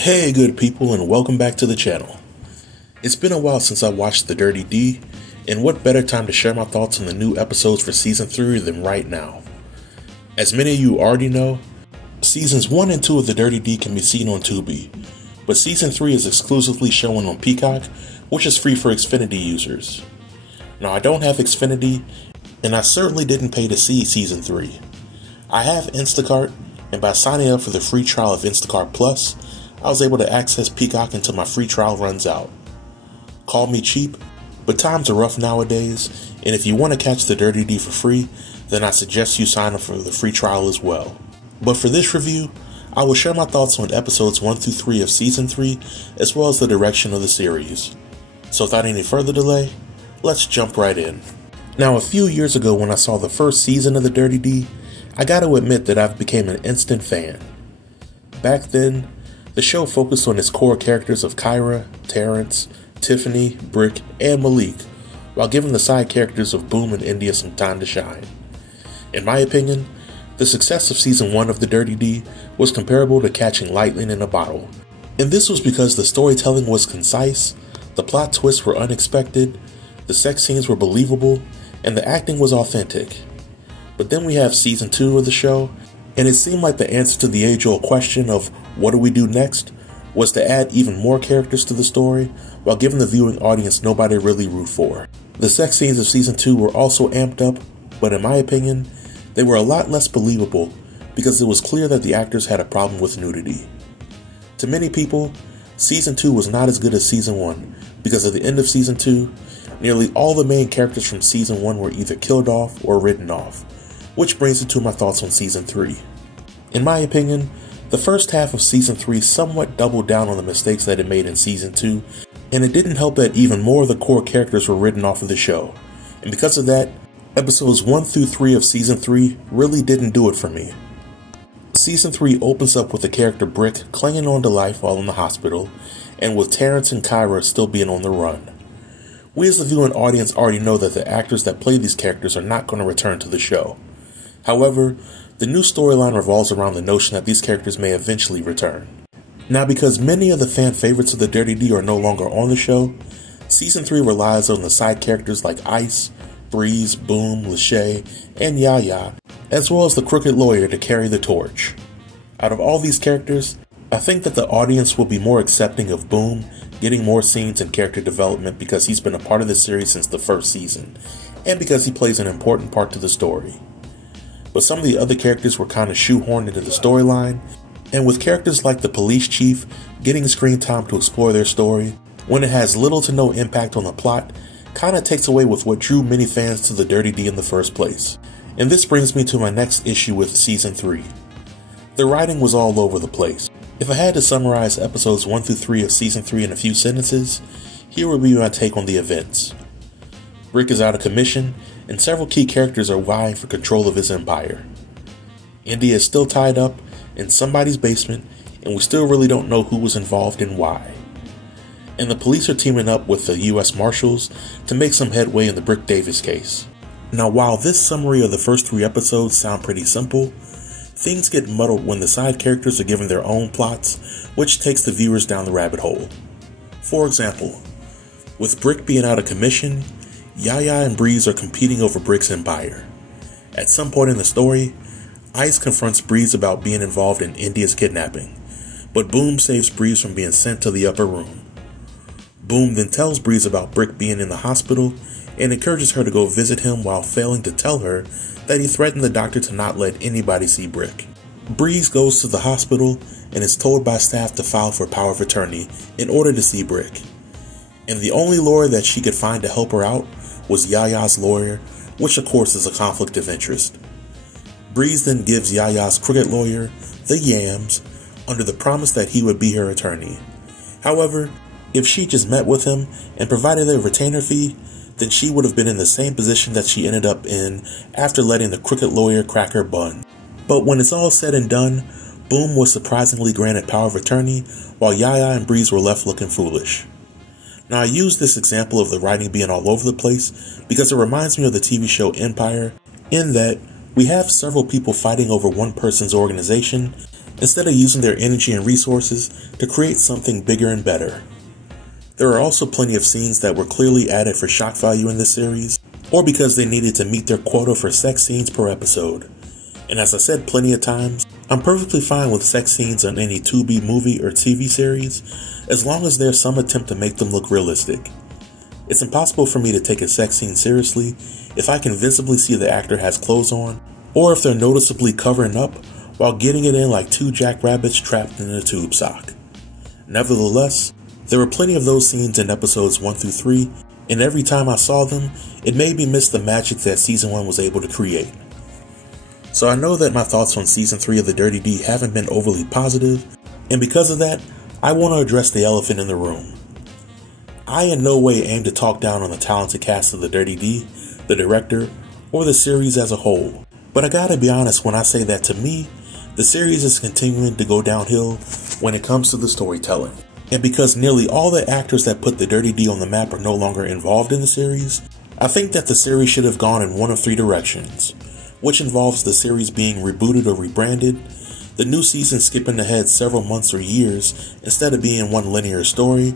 Hey good people, and welcome back to the channel. It's been a while since I watched The Dirty D, and what better time to share my thoughts on the new episodes for Season 3 than right now. As many of you already know, Seasons 1 and 2 of The Dirty D can be seen on Tubi, but Season 3 is exclusively shown on Peacock, which is free for Xfinity users. Now I don't have Xfinity, and I certainly didn't pay to see Season 3. I have Instacart, and by signing up for the free trial of Instacart Plus, I was able to access Peacock until my free trial runs out. Call me cheap, but times are rough nowadays, and if you want to catch The Dirty D for free, then I suggest you sign up for the free trial as well. But for this review, I will share my thoughts on episodes 1 through 3 of Season 3, as well as the direction of the series. So without any further delay, let's jump right in. Now a few years ago when I saw the first season of The Dirty D, I gotta admit that I've become an instant fan. Back then, the show focused on its core characters of Kyra, Terrence, Tiffany, Brick, and Malik, while giving the side characters of Boom and India some time to shine. In my opinion, the success of Season 1 of The Dirty D was comparable to catching lightning in a bottle, and this was because the storytelling was concise, the plot twists were unexpected, the sex scenes were believable, and the acting was authentic. But then we have Season 2 of the show, and it seemed like the answer to the age-old question of what do we do next was to add even more characters to the story while giving the viewing audience nobody to really root for. The sex scenes of Season 2 were also amped up, but in my opinion, they were a lot less believable because it was clear that the actors had a problem with nudity. To many people, Season 2 was not as good as Season 1 because at the end of Season 2, nearly all the main characters from Season 1 were either killed off or written off, which brings me to my thoughts on Season 3. In my opinion, the first half of Season 3 somewhat doubled down on the mistakes that it made in Season 2, and it didn't help that even more of the core characters were written off of the show, and because of that, episodes 1 through 3 of Season 3 really didn't do it for me. Season 3 opens up with the character Brick clinging on to life while in the hospital, and with Terrence and Kyra still being on the run. We as the viewing audience already know that the actors that play these characters are not going to return to the show. However, the new storyline revolves around the notion that these characters may eventually return. Now, because many of the fan favorites of The Dirty D are no longer on the show, Season 3 relies on the side characters like Ice, Breeze, Boom, Lachey, and Yaya, as well as the crooked lawyer to carry the torch. Out of all these characters, I think that the audience will be more accepting of Boom getting more scenes and character development because he's been a part of the series since the first season, and because he plays an important part to the story. But some of the other characters were kind of shoehorned into the storyline, and with characters like the police chief getting screen time to explore their story, when it has little to no impact on the plot, kind of takes away with what drew many fans to The Dirty D in the first place. And this brings me to my next issue with Season 3. The writing was all over the place. If I had to summarize episodes 1 through 3 of Season 3 in a few sentences, here would be my take on the events. Brick is out of commission, and several key characters are vying for control of his empire. India is still tied up in somebody's basement, and we still really don't know who was involved and why. And the police are teaming up with the US Marshals to make some headway in the Brick Davis case. Now, while this summary of the first 3 episodes sound pretty simple, things get muddled when the side characters are given their own plots, which takes the viewers down the rabbit hole. For example, with Brick being out of commission, Yaya and Breeze are competing over Brick's empire. At some point in the story, Ice confronts Breeze about being involved in India's kidnapping, but Boom saves Breeze from being sent to the upper room. Boom then tells Breeze about Brick being in the hospital and encourages her to go visit him while failing to tell her that he threatened the doctor to not let anybody see Brick. Breeze goes to the hospital and is told by staff to file for power of attorney in order to see Brick. And the only lawyer that she could find to help her out was Yaya's lawyer, which of course is a conflict of interest. Breeze then gives Yaya's crooked lawyer the yams under the promise that he would be her attorney. However, if she just met with him and provided a retainer fee, then she would have been in the same position that she ended up in after letting the crooked lawyer crack her bun. But when it's all said and done, Boom was surprisingly granted power of attorney, while Yaya and Breeze were left looking foolish. Now, I use this example of the writing being all over the place because it reminds me of the TV show Empire, in that we have several people fighting over one person's organization, instead of using their energy and resources to create something bigger and better. There are also plenty of scenes that were clearly added for shock value in this series, or because they needed to meet their quota for sex scenes per episode. And as I said plenty of times, I'm perfectly fine with sex scenes on any Tubi movie or TV series, as long as there's some attempt to make them look realistic. It's impossible for me to take a sex scene seriously if I can visibly see the actor has clothes on, or if they're noticeably covering up while getting it in like two jackrabbits trapped in a tube sock. Nevertheless, there were plenty of those scenes in episodes 1 through 3, and every time I saw them, it made me miss the magic that Season 1 was able to create. So I know that my thoughts on Season 3 of The Dirty D haven't been overly positive, and because of that, I want to address the elephant in the room. I in no way aim to talk down on the talented cast of The Dirty D, the director, or the series as a whole, but I gotta be honest when I say that to me, the series is continuing to go downhill when it comes to the storytelling. And because nearly all the actors that put The Dirty D on the map are no longer involved in the series, I think that the series should have gone in one of three directions, which involves the series being rebooted or rebranded, the new season skipping ahead several months or years instead of being one linear story,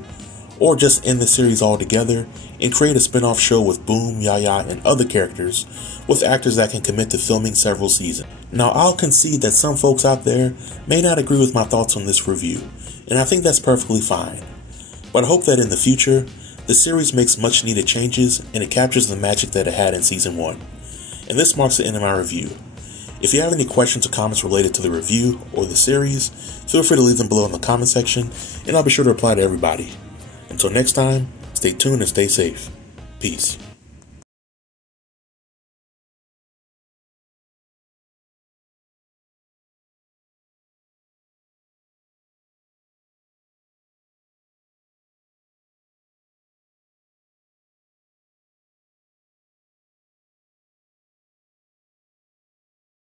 or just end the series altogether and create a spin-off show with Boom, Yaya, and other characters with actors that can commit to filming several seasons. Now, I'll concede that some folks out there may not agree with my thoughts on this review, and I think that's perfectly fine. But I hope that in the future, the series makes much needed changes and it captures the magic that it had in Season 1. And this marks the end of my review. If you have any questions or comments related to the review or the series, feel free to leave them below in the comment section, and I'll be sure to reply to everybody. Until next time, stay tuned and stay safe. Peace.